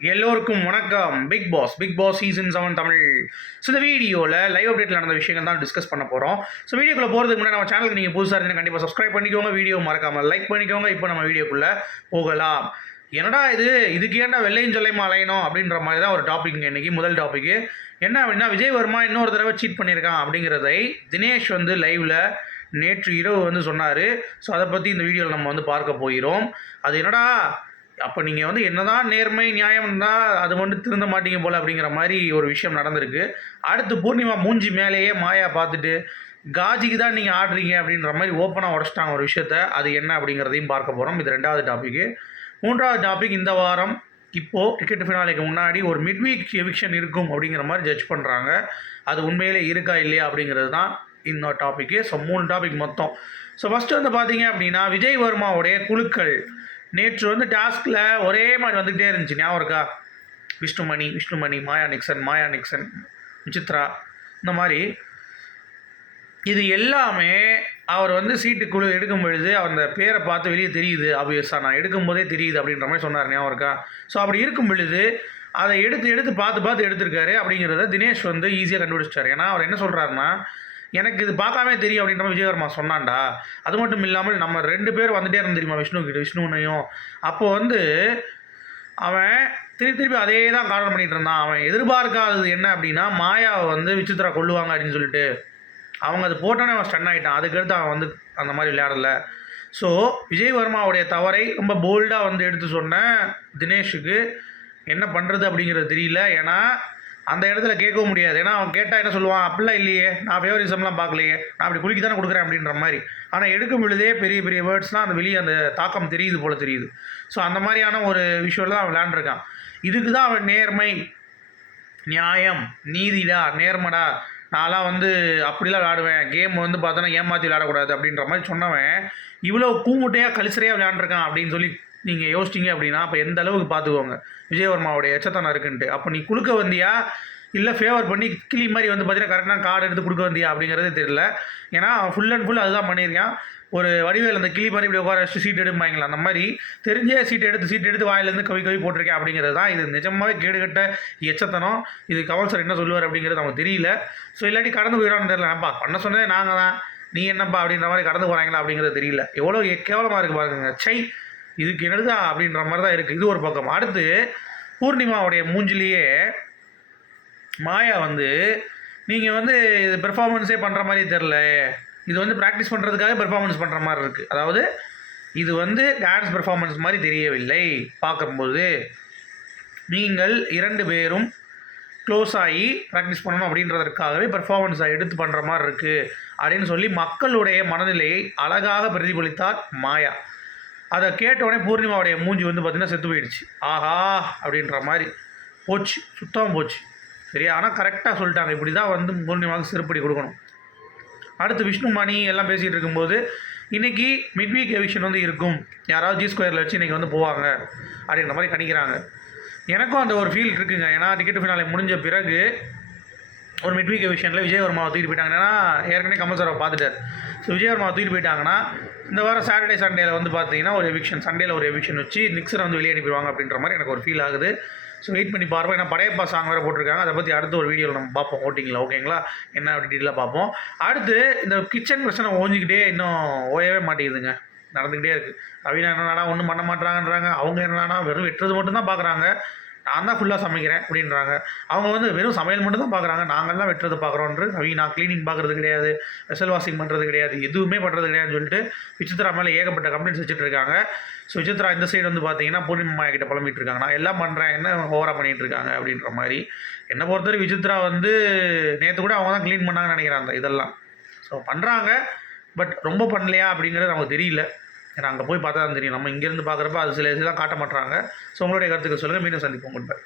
எல்லோருக்கும் வணக்கம். Bigg Boss Bigg Boss season seven Tamil. So இந்த வீடியோவில் லைவ் அப்டேட்டில் நடந்த விஷயங்கள் தான் டிஸ்கஸ் பண்ண போகிறோம் ஸோ வீடியோக்குள்ளே போகிறதுக்கு முன்னாடி நம்ம சேனலுக்கு நீங்கள் புதுசாக இருந்தால் கண்டிப்பாக சப்ஸ்கிரைப் பண்ணிக்கோங்க. வீடியோ மறக்காமல் லைக் பண்ணிக்கோங்க. இப்போ நம்ம வீடியோக்குள்ளே போகலாம். என்னடா இது? இதுக்கு ஏன்டா வெள்ளையும் சொல்லையும் அலையணும்? அப்படின்ற மாதிரி தான் ஒரு டாபிக் இன்னைக்கு. முதல் டாப்பிக்கு என்ன அப்படின்னா விஜய் வர்மா? இன்னொரு தடவை சீட் பண்ணியிருக்கான் அப்படிங்கிறதை தினேஷ் வந்து லைவில் நேற்று இரவு வந்து சொன்னார். ஸோ அதை பற்றி இந்த வீடியோவில் நம்ம வந்து பார்க்க போகிறோம். அது என்னடா? அப்போ நீங்கள் வந்து என்னதான் நேர்மை நியாயம் இருந்தால் அது மட்டும் திருந்த மாட்டீங்க போல் அப்படிங்கிற மாதிரி ஒரு விஷயம் நடந்திருக்கு. அடுத்து பூர்ணிமா மூஞ்சி மேலேயே மாயா பார்த்துட்டு காஜிக்கு தான் நீங்கள் ஆடுறீங்க அப்படின்ற மாதிரி ஓப்பனாக உடச்சிட்டாங்க ஒரு விஷயத்த. அது என்ன அப்படிங்கிறதையும் பார்க்க போகிறோம் இது ரெண்டாவது டாப்பிக்கு மூன்றாவது டாபிக் இந்த வாரம் இப்போது டிக்கெட் ஃபினாலிக்கு முன்னாடி ஒரு மிட் வீக் எவிக்ஷன் இருக்கும் அப்படிங்கிற மாதிரி ஜட்ஜ் பண்ணுறாங்க அது உண்மையிலே இருக்கா இல்லையா அப்படிங்கிறது தான் இந்த டாப்பிக்கு ஸோ மூணு டாபிக் மொத்தம். ஸோ ஃபஸ்ட்டு வந்து பார்த்தீங்க அப்படின்னா விஜய் வர்மாவுடைய குழுக்கள். நேற்று வந்து டாஸ்கில் ஒரே மாதிரி வந்துக்கிட்டே இருந்துச்சு. ஞாபகம் இருக்கா? விஷ்ணுமணி விஷ்ணுமணி மாயா நிக்சன் மாயா நிக்சன் விசித்ரா இந்த மாதிரி. இது எல்லாமே அவர் வந்து சீட்டு குழு எடுக்கும் பொழுது அந்த பேரை பார்த்து வெளியே தெரியுது. ஆப்வியஸாக நான் எடுக்கும்போதே தெரியுது அப்படின்ற மாதிரி சொன்னார். ஞாபகம் இருக்கா? ஸோ அப்படி இருக்கும் பொழுது அதை எடுத்து எடுத்து பார்த்து பார்த்து எடுத்திருக்காரு அப்படிங்கிறத தினேஷ் வந்து ஈஸியாக கண்டுபிடிச்சிட்டார். ஏன்னா அவர் என்ன சொல்கிறாருன்னா எனக்கு இது பார்த்தாவே தெரியும் அப்படின்ற மாதிரி விஜயவர்மா சொன்னான்டா. அது மட்டும் இல்லாமல் நம்ம ரெண்டு பேர் வந்துட்டே இருந்தோம் தெரியுமா விஷ்ணு கிட்ட விஷ்ணுனையும் அப்போது வந்து அவன் திருப்பி திருப்பி அதே தான் காரணம் பண்ணிட்டு இருந்தான். அவன் எதிர்பார்க்காதது என்ன அப்படின்னா மாயாவை வந்து விசித்ரா கொள்ளுவாங்க அப்படின்னு சொல்லிட்டு. அவங்க அது போட்டோன்னே அவன் ஸ்டன் ஆகிட்டான் அதுக்கடுத்து அவன் வந்து அந்த மாதிரி விளையாடல. ஸோ விஜய் வர்மாவுடைய தவறை ரொம்ப போல்டாக வந்து எடுத்து சொன்ன தினேஷுக்கு என்ன பண்ணுறது அப்படிங்கிறது தெரியல. ஏன்னா அந்த இடத்துல கேட்கவும் முடியாது. ஏன்னா அவன் கேட்டால் என்ன சொல்லுவான்? அப்படிலாம் இல்லையே. நான் ஃபேவரிசம்லாம் பார்க்கலையே. நான் அப்படி குலுக்கி தானே கொடுக்குறேன் அப்படின்ற மாதிரி. ஆனால் எடுக்கும் பொழுதே பெரிய பெரிய வேர்ட்ஸ்லாம் அந்த வெளியே அந்த தாக்கம் தெரியுது போல் தெரியுது. ஸோ அந்த மாதிரியான ஒரு விஷயம் தான் அவன் விளையாண்டுருக்கான். இதுக்கு தான் அவன் நேர்மை. நியாயம். நீதிடா. நேர்மடா. நான்லாம் வந்து அப்படிலாம் விளாடுவேன் கேம் வந்து பார்த்தோன்னா ஏமாற்றி விளையாடக்கூடாது அப்படின்ற மாதிரி சொன்னவன் இவ்வளோ கூமுட்டையாக கலிசரையாக விளையாண்டுருக்கான் அப்படின்னு சொல்லி நீங்கள் யோசிச்சிங்க அப்படின்னா அப்போ எந்த அளவுக்கு பார்த்துக்கோங்க விஜயவர்மாவுடைய எச்சத்தனம் இருக்குன்ட்டு. அப்போ நீ கொடுக்க வந்தியா? இல்லை ஃபேவர் பண்ணி கிளி மாதிரி வந்து பார்த்தீங்கன்னா கரெக்டாக கார்டு எடுத்து கொடுக்க வந்தியா அப்படிங்கிறது தெரியல. ஏன்னா ஃபுல் அண்ட் ஃபுல் அதுதான் பண்ணியிருக்கான். ஒரு வடிவேல் அந்த கிளி மாதிரி இப்படி உட்கார வச்சு சீட் எடுப்பாங்களா அந்த மாதிரி. தெரிஞ்சே சீட் எடுத்து சீட் எடுத்து வாயிலேருந்து கவி கவி போட்டிருக்கேன் அப்படிங்கிறது தான். இது நிஜமாவே கேடுகட்ட எச்சத்தனம். இது கமல் சார் என்ன சொல்லுவார் அப்படிங்கிறது நமக்கு தெரியல. ஸோ இல்லாட்டி கடந்து போயிடான்னு தெரியல. அப்பா பண்ண சொன்னதே நாங்கள் தான் நீ என்னப்பா அப்படின்ற மாதிரி கடந்து போகிறாங்களா அப்படிங்கிறது தெரியல. எவ்வளோ கேவலமாக இருக்குது பாருங்க சை இதுக்கு என்னது அப்படின்ற மாதிரி தான் இருக்குது இது ஒரு பக்கம். அடுத்து பூர்ணிமாவுடைய மூஞ்சிலேயே மாயா வந்து நீங்கள் வந்து இது பெர்ஃபார்மன்ஸே பண்ணுற மாதிரி தெரில இது வந்து ப்ராக்டிஸ் பண்ணுறதுக்காக பெர்ஃபார்மன்ஸ் பண்ணுற மாதிரி இருக்குது அதாவது இது வந்து டான்ஸ் பெர்ஃபார்மன்ஸ் மாதிரி தெரியவில்லை பார்க்கும்போது. நீங்கள் இரண்டு பேரும் க்ளோஸ் ஆகி ப்ராக்டிஸ் பண்ணணும் அப்படின்றதற்காகவே பெர்ஃபார்மன்ஸை எடுத்து பண்ணுற மாதிரி இருக்குது அப்படின்னு சொல்லி மக்களுடைய மனநிலையை அழகாக பிரதிபலித்தார் மாயா. அதை கேட்டவுடனே பூர்ணிமாவுடைய மூஞ்சி வந்து பார்த்திங்கன்னா செத்து போயிடுச்சு. ஆஹா அப்படின்ற மாதிரி போச்சு. சுத்தமாக போச்சு. சரியா? ஆனால் கரெக்டாக சொல்லிட்டாங்க. இப்படி தான் வந்து பூர்ணிமாவுக்கு சிறுப்படி கொடுக்கணும். அடுத்து விஷ்ணு மணி எல்லாம் பேசிகிட்டு இருக்கும்போது இன்றைக்கி மிட் வீக் எவிக்ஷன் வந்து இருக்கும். யாராவது ஜி ஸ்கொயரில் வச்சு இன்றைக்கி வந்து போவாங்க. அப்படின்ற மாதிரி கணிக்கிறாங்க. எனக்கும் அந்த ஒரு ஃபீல் இருக்குங்க. ஏன்னா டிக்கெட் ஃபினாலே முடிஞ்ச பிறகு ஒரு மிட் வீக் விஷயத்தில் விஜயவர்மாவை தூக்கிட்டு போயிட்டாங்கன்னா ஏற்கனவே கமல் சாரை பார்த்துட்டார். ஸோ விஜயவர்மாவை தூக்கிட்டு போயிட்டாங்கன்னா இந்த வாரம் சாட்டர்டே சண்டேயில் வந்து பார்த்தீங்கன்னா ஒரு எவிக்ஷன் சண்டேல ஒரு எவிக்ஷன் வச்சு நிக்ஸரை வந்து வெளியே அனுப்பிடுவாங்க அப்படின்ற மாதிரி எனக்கு ஒரு ஃபீல் ஆகுது. ஸோ வெயிட் பண்ணி பார்ப்போம். ஏன்னா படையப்பா சாங் வேறு போட்டிருக்காங்க. அதை பற்றி அடுத்த ஒரு வீடியோவில் நம்ம பார்ப்போம். ஓட்டிங்களா ஓகேங்களா என்ன அப்படி டீட்டெயிலாக பார்ப்போம். அடுத்து இந்த கிச்சன் பிரச்சனை ஓஞ்சிக்கிட்டே இன்னும் ஓயவே மாட்டேங்குதுங்க. நடந்துக்கிட்டே இருக்குது ரவீனா என்னன்னா ஒன்றும் பண்ண மாட்டாங்கன்றாங்க அவங்க என்னன்னா வெறும் வெட்டுறது மட்டும்தான் பார்க்குறாங்க. நான் தான் ஃபுல்லாக சமைக்கிறேன் அப்படின்றாங்க. அவங்க வந்து வெறும் சமையல் மட்டும் தான் பார்க்குறாங்க நாங்கள்லாம் வெட்டுறது பார்க்குறோன்ற நான் க்ளீனிங் பார்க்குறது கிடையாது. வெசல் வாஷிங் பண்ணுறது கிடையாது. எதுவுமே பண்ணுறது கிடையாதுன்னு சொல்லிட்டு விசித்ரா மேலே ஏகப்பட்ட கம்ப்ளைண்ட்ஸ் வச்சுட்டு இருக்காங்க. ஸோ விசித்ரா இந்த சைடு வந்து பார்த்தீங்கன்னா பூர்ணிமா கிட்ட புலம்பிட்டு இருக்காங்க. நான் எல்லாம் பண்ணுறேன் என்ன ஓவராக பண்ணிட்டு இருக்காங்க அப்படின்ற மாதிரி. என்னை பொறுத்தவரை விசித்ரா வந்து நேற்று கூட அவங்க தான் க்ளீன் பண்ணாங்கன்னு நினைக்கிறேன் அந்த இதெல்லாம். ஸோ பண்ணுறாங்க பட் ரொம்ப பண்ணலையா அப்படிங்கிறது நமக்கு தெரியல. ஏன்னா அங்கே போய் பார்த்தா தான் தெரியும். நம்ம இங்கேருந்து பார்க்குறப்ப அது சில இதெல்லாம் காட்ட மாட்டாங்க ஸோ உங்களுடைய கருத்துக்கள் சொல்லுங்கள் மீண்டும் சந்திப்போம். Good bye